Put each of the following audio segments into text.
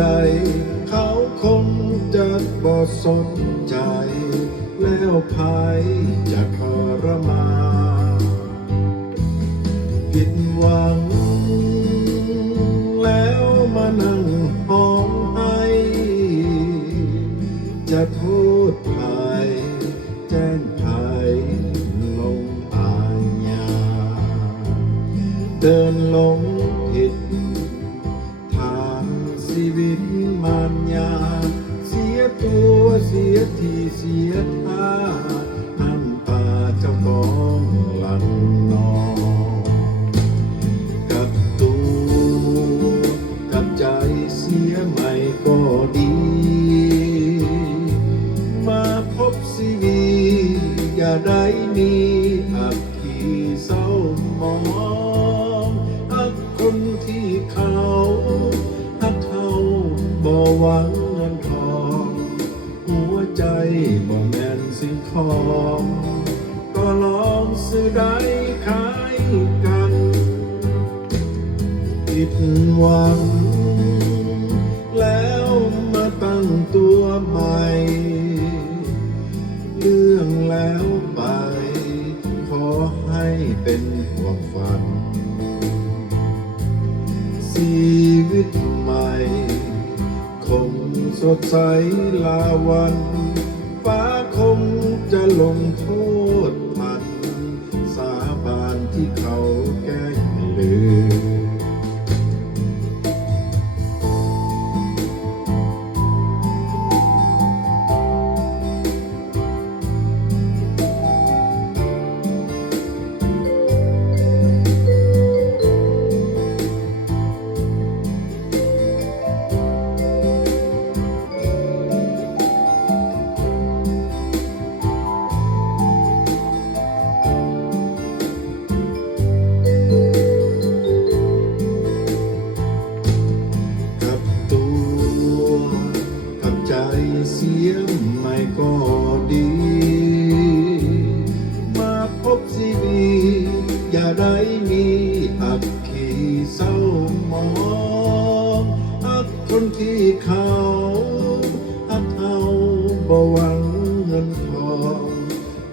ใดเขาคงจะบ่สนใจแล้วภายจะทรมานผิดหวังแล้วมานั่งห้องให้จะโทษภายแจ้งภายลงอาญาเดินลงผิดทางชีวิตมารยาเสียตัวเสียทีเสียท่าน้ำตาเจ้าของหลังนองกับตัวกับใจเสียใหม่ก็ดีมาพบชีวิตอย่าได้มีอักขีเศร้าหมองอักคนที่เขาหักเขาบ่หวังเงินทองหัวใจบ่แม่นสิ่งของก็ลองซื้อได้ขายกันผิดหวังแล้วมาตั้งตัวใหม่เรื่องแล้วไปขอให้เป็นความฝันชีวิตใหม่คงสดใสลาวันฟ้าคงจะลงโทษมันสาบานที่เขาแกล้งลืมเสียงไม่ก็ดีมาพบชีวิตอย่าได้มีอักขีเศร้าหมองอักคนที่เขาอักเอาบ่หวังเงินทอง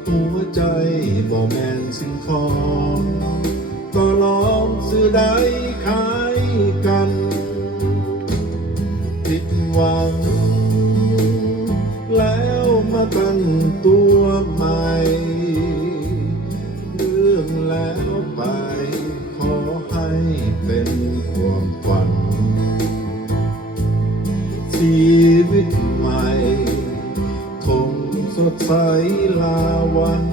หัวใจบ่แม่นสิ่งของก็ลองซื้อได้ขายกันผิดหวังแล้วมาตั้งตัวใหม่เรื่องแล้วไปขอให้เป็นความฝันชีวิตใหม่คงสดใสลาวัน